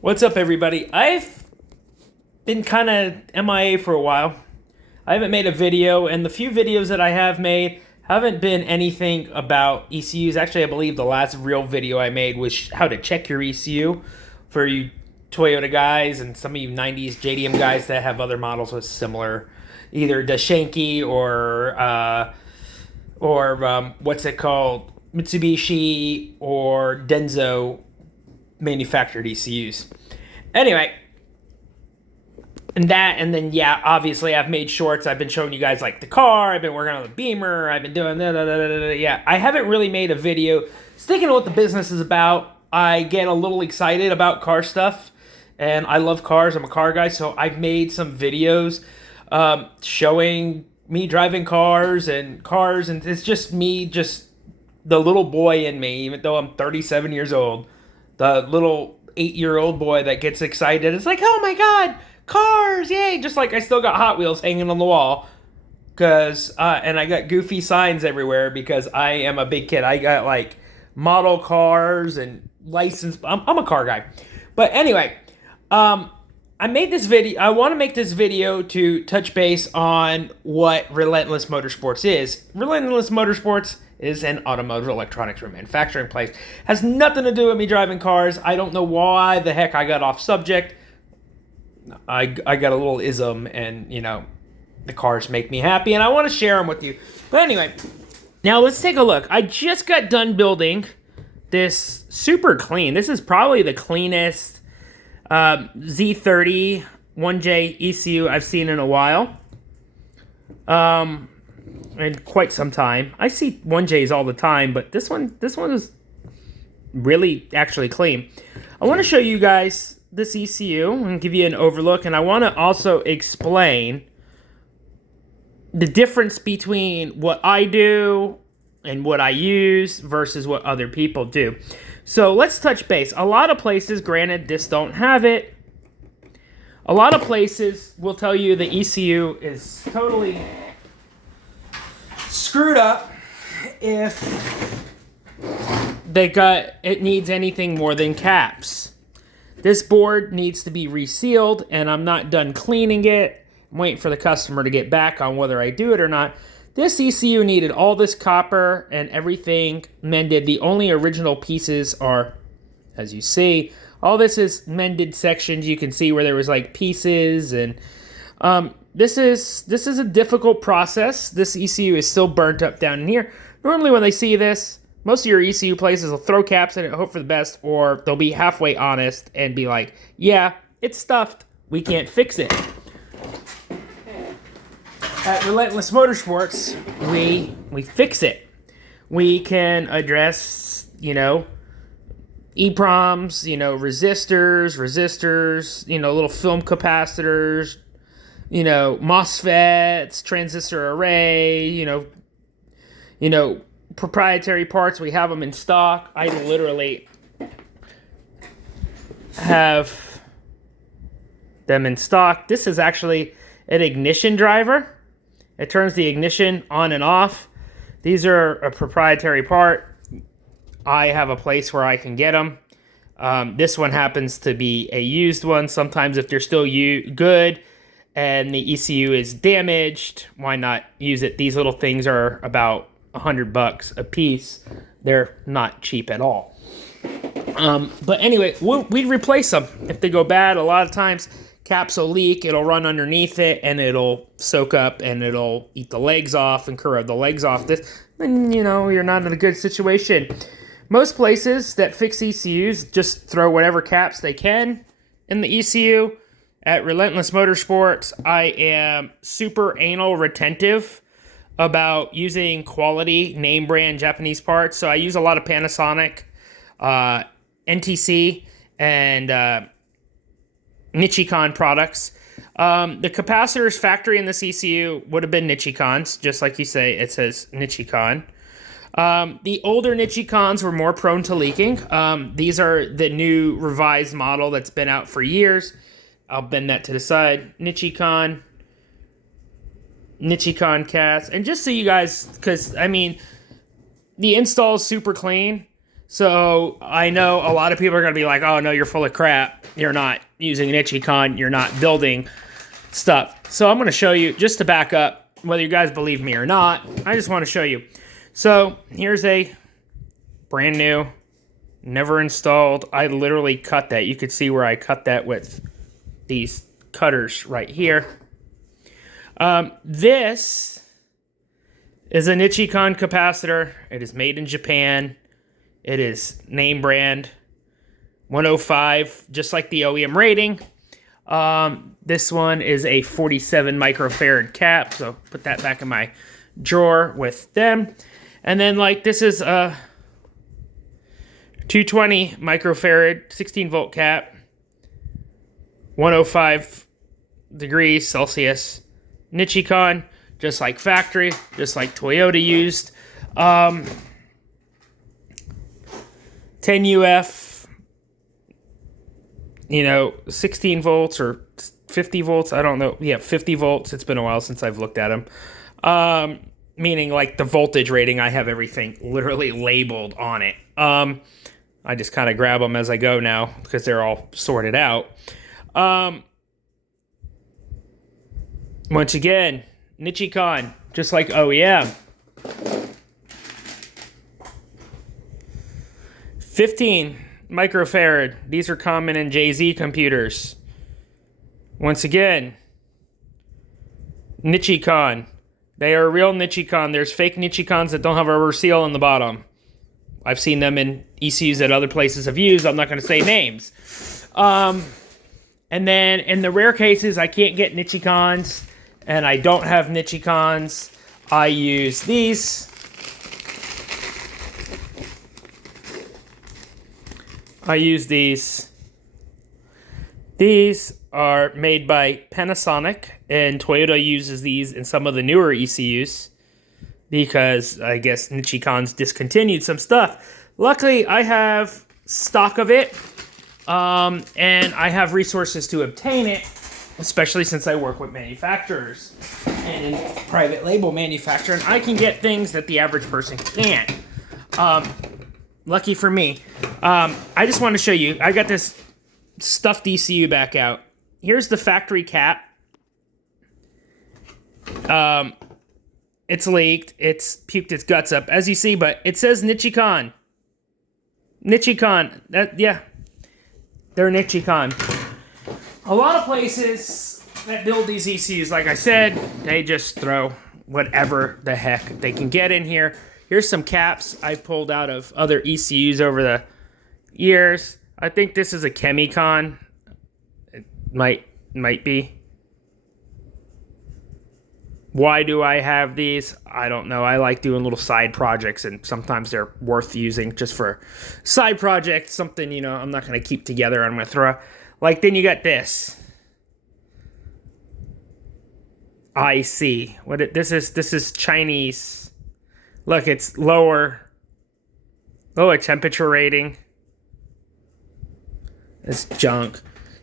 What's up, everybody? I've been kind of MIA for a while. I haven't made a video, and the few videos that I have made haven't been anything about ECUs. Actually, I believe the last real video I made was how to check your ECU for you Toyota guys and some of you 90s JDM guys that have other models with similar, either Dashenki or what's it called, Mitsubishi or Denso manufactured ECUs. Anyway, and then yeah, obviously I've made shorts. I've been showing you guys like the car. I've been working on the Beamer. I've been doing yeah. I haven't really made a video sticking to what the business is about. I get a little excited about car stuff, and I love cars. I'm a car guy, so I've made some videos showing me driving cars, and it's just me, just the little boy in me, even though I'm 37 years old. The little 8-year-old boy that gets excited. It's like, oh my god, cars, yay! Just like I still got Hot Wheels hanging on the wall. And I got goofy signs everywhere because I am a big kid. I got like model cars and license. I'm a car guy. But anyway, I made this video. I want to make this video to touch base on what Relentless Motorsports is. Relentless Motorsports is an automotive electronics manufacturing place. Has nothing to do with me driving cars. I don't know why the heck I got off subject. I got a little ism, and the cars make me happy, and I want to share them with you. But anyway, now let's take a look. I just got done building this super clean. This is probably the cleanest Z30 1J ECU I've seen in a while. In quite some time. I see 1Js all the time, but this one is really actually clean. I want to show you guys this ECU and give you an overlook, and I want to also explain the difference between what I do and what I use versus what other people do. So let's touch base. A lot of places, granted, this don't have it. A lot of places will tell you the ECU is totally screwed up if it needs anything more than caps. This board needs to be resealed, and I'm not done cleaning it. I'm waiting for the customer to get back on whether I do it or not. This ECU needed all this copper and everything mended. The only original pieces are, as you see, all this is mended sections. You can see where there was like pieces, and this is a difficult process. This ECU is still burnt up down in here. Normally when they see this, most of your ECU places will throw caps in it, hope for the best, or they'll be halfway honest and be like, yeah, it's stuffed. We can't fix it. At Relentless Motorsports, we fix it. We can address, EPROMs, resistors, little film capacitors, MOSFETs, transistor array, proprietary parts. We have them in stock. I literally have them in stock. This is actually an ignition driver. It turns the ignition on and off. These are a proprietary part. I have a place where I can get them. This one happens to be a used one. Sometimes if they're still good and the ECU is damaged, why not use it? These little things are about $100 a piece. They're not cheap at all. But anyway, we'd replace them if they go bad. A lot of times caps will leak, it'll run underneath it, and it'll soak up, and it'll eat the legs off and corrode the legs off this. Then, you're not in a good situation. Most places that fix ECUs just throw whatever caps they can in the ECU. At Relentless Motorsports, I am super anal retentive about using quality name brand Japanese parts. So I use a lot of Panasonic, NTC, and Nichicon products. The capacitor's factory in this ECU would have been Nichicon's, just like you say, it says Nichicon. The older Nichicons were more prone to leaking. These are the new revised model that's been out for years. I'll bend that to the side. Nichicon cast. And just so you guys, because, the install is super clean. So I know a lot of people are going to be like, oh, no, you're full of crap. You're not using Nichicon. You're not building stuff. So I'm going to show you, just to back up, whether you guys believe me or not, I just want to show you. So here's a brand new, never installed. I literally cut that. You could see where I cut that with these cutters right here. This is a Nichicon capacitor. It is made in Japan. It is name brand 105, just like the OEM rating. This one is a 47 microfarad cap, so put that back in my drawer with them. And then, like, this is a 220 microfarad 16 volt cap, 105 degrees Celsius Nichicon, just like factory, just like Toyota used. 10 UF, 16 volts or 50 volts. I don't know. Yeah, 50 volts. It's been a while since I've looked at them. Meaning, like, the voltage rating, I have everything literally labeled on it. I just kind of grab them as I go now because they're all sorted out. Once again, Nichicon, just like OEM. 15 microfarad. These are common in JZ computers. Once again, Nichicon. They are real Nichicon. There's fake Nichicons that don't have a rubber seal on the bottom. I've seen them in ECUs that other places have used. I'm not going to say names. And then in the rare cases I can't get Nichicons and I don't have Nichicons, I use these. I use these. These are made by Panasonic, and Toyota uses these in some of the newer ECUs because I guess Nichicon's discontinued some stuff. Luckily, I have stock of it, and I have resources to obtain it, especially since I work with manufacturers and in private label manufacturing. I can get things that the average person can't. Lucky for me. I just want to show you. I got this stuffed ECU back out. Here's the factory cap. It's leaked. It's puked its guts up, as you see, but it says Nichicon. Nichicon. Yeah. They're Nichicon. A lot of places that build these ECUs, like I said, they just throw whatever the heck they can get in here. Here's some caps I pulled out of other ECUs over the years. I think this is a Chemicon. It might be. Why do I have these? I don't know. I like doing little side projects, and sometimes they're worth using just for side projects. Something, I'm not going to keep together. I'm going to throw. Like, then you got this. IC. This is Chinese. Look, it's lower temperature rating. It's junk.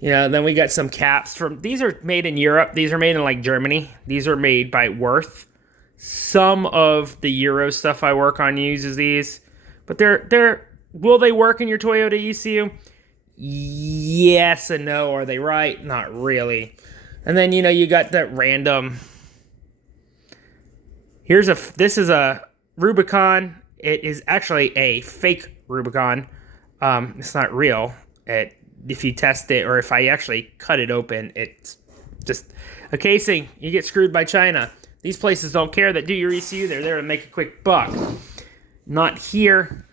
Then we got some caps these are made in Europe. These are made in like Germany. These are made by Worth. Some of the Euro stuff I work on uses these. But will they work in your Toyota ECU? Yes and no. Are they right? Not really. And then, you got that random. This is a Rubicon. It is actually a fake Rubicon. It's not real. If you test it, or if I actually cut it open, it's just a casing. You get screwed by China. These places don't care that do your ECU. They're there to make a quick buck. Not here.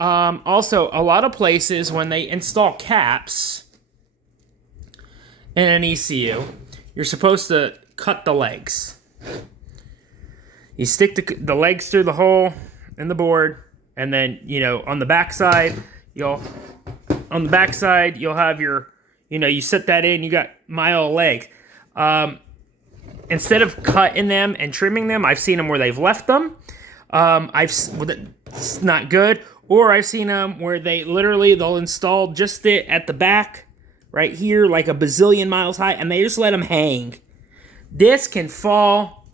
Also, a lot of places, when they install caps in an ECU, you're supposed to cut the legs. You stick the legs through the hole in the board, and then, on the backside, you'll have your, you set that in, you got mile leg. Instead of cutting them and trimming them, I've seen them where they've left them. It's not good. Or I've seen them where they'll install just it at the back, right here, like a bazillion miles high, and they just let them hang. This can fall.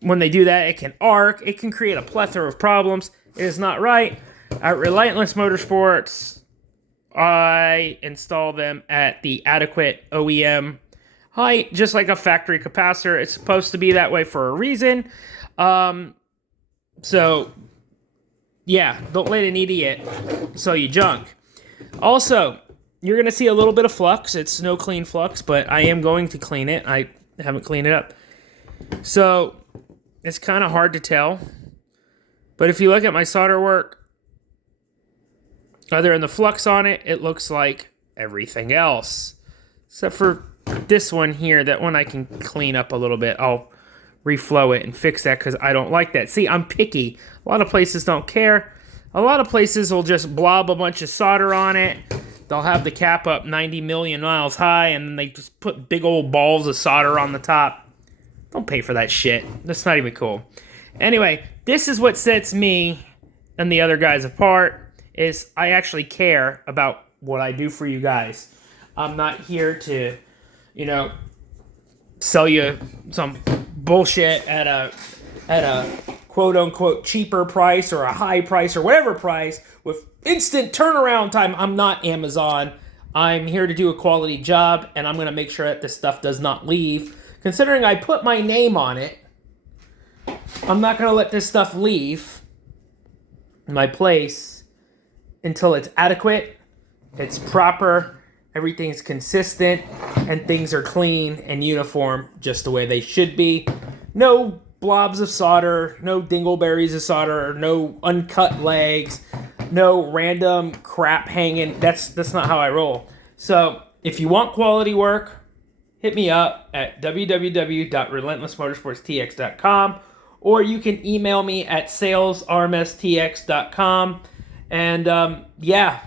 When they do that, it can arc. It can create a plethora of problems. It is not right. At Relentless Motorsports, I install them at the adequate OEM height, just like a factory capacitor. It's supposed to be that way for a reason. So, yeah, don't let an idiot sell you junk. Also, you're going to see a little bit of flux. It's no clean flux, but I am going to clean it. I haven't cleaned it up. So, it's kind of hard to tell. But if you look at my solder work, other than the flux on it, it looks like everything else. Except for this one here, that one I can clean up a little bit. I'll reflow it and fix that because I don't like that. See, I'm picky. A lot of places don't care. A lot of places will just blob a bunch of solder on it. They'll have the cap up 90 million miles high, and then they just put big old balls of solder on the top. Don't pay for that shit. That's not even cool. Anyway, this is what sets me and the other guys apart, is I actually care about what I do for you guys. I'm not here to, sell you some bullshit at a quote-unquote cheaper price or a high price or whatever price with instant turnaround time. I'm not Amazon. I'm here to do a quality job, and I'm going to make sure that this stuff does not leave. Considering I put my name on it, I'm not going to let this stuff leave my place until it's adequate, it's proper, everything's consistent, and things are clean and uniform just the way they should be. No blobs of solder, no dingleberries of solder, no uncut legs, no random crap hanging. That's not how I roll. So if you want quality work, hit me up at www.relentlessmotorsportstx.com, or you can email me at salesrmstx.com. And, yeah,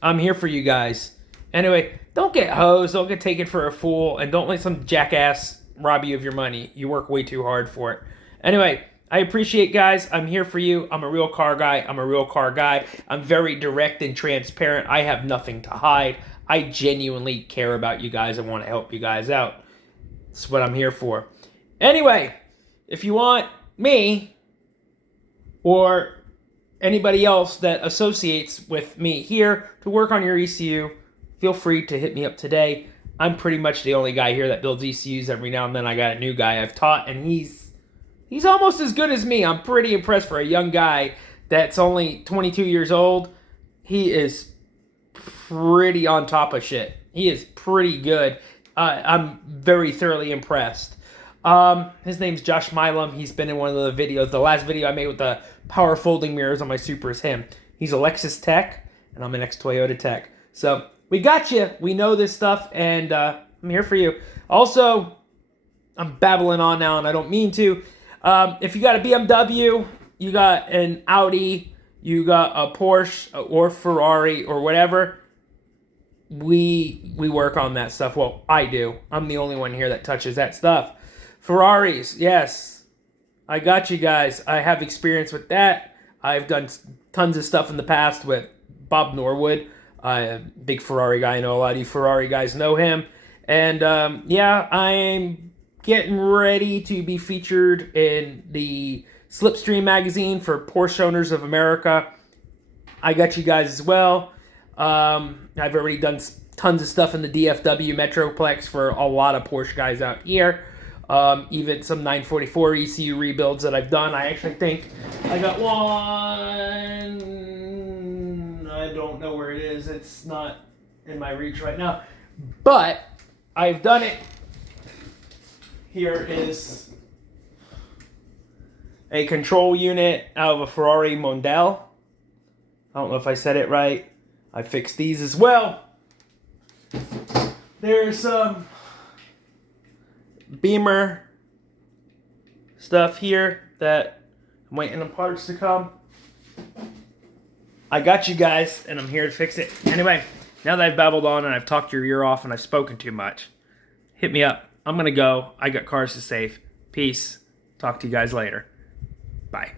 I'm here for you guys. Anyway, don't get hosed, don't get taken for a fool, and don't let some jackass rob you of your money. You work way too hard for it. Anyway, I appreciate guys. I'm here for you. I'm a real car guy. I'm a real car guy. I'm very direct and transparent. I have nothing to hide. I genuinely care about you guys and want to help you guys out. That's what I'm here for. Anyway, if you want me or anybody else that associates with me here to work on your ECU, feel free to hit me up today. I'm pretty much the only guy here that builds ECUs. Every now and then I got a new guy I've taught, and he's almost as good as me. I'm pretty impressed for a young guy that's only 22 years old. He is pretty on top of shit. He is pretty good. I'm very thoroughly impressed. His name's Josh Milam. He's been in one of the videos. The last video I made with the power folding mirrors on my Supra is him. He's a Lexus tech, and I'm an ex-Toyota tech. So we got you. We know this stuff, and I'm here for you. Also, I'm babbling on now, and I don't mean to. If you got a BMW, you got an Audi, you got a Porsche or Ferrari or whatever, we work on that stuff. Well, I do. I'm the only one here that touches that stuff. Ferraris, yes. I got you guys. I have experience with that. I've done tons of stuff in the past with Bob Norwood, a big Ferrari guy. I know a lot of you Ferrari guys know him. And yeah, I'm getting ready to be featured in the Slipstream magazine for Porsche Owners of America. I got you guys as well. I've already done tons of stuff in the DFW Metroplex for a lot of Porsche guys out here. Even some 944 ECU rebuilds that I've done. I actually think I got one. I don't know where it is. It's not in my reach right now. But I've done it. Here is a control unit out of a Ferrari Mondeo. I don't know if I said it right. I fixed these as well. There's some Beamer stuff here that I'm waiting on parts to come. I got you guys, and I'm here to fix it. Anyway, now that I've babbled on and I've talked your ear off and I've spoken too much, hit me up. I'm going to go. I got cars to save. Peace. Talk to you guys later. Bye.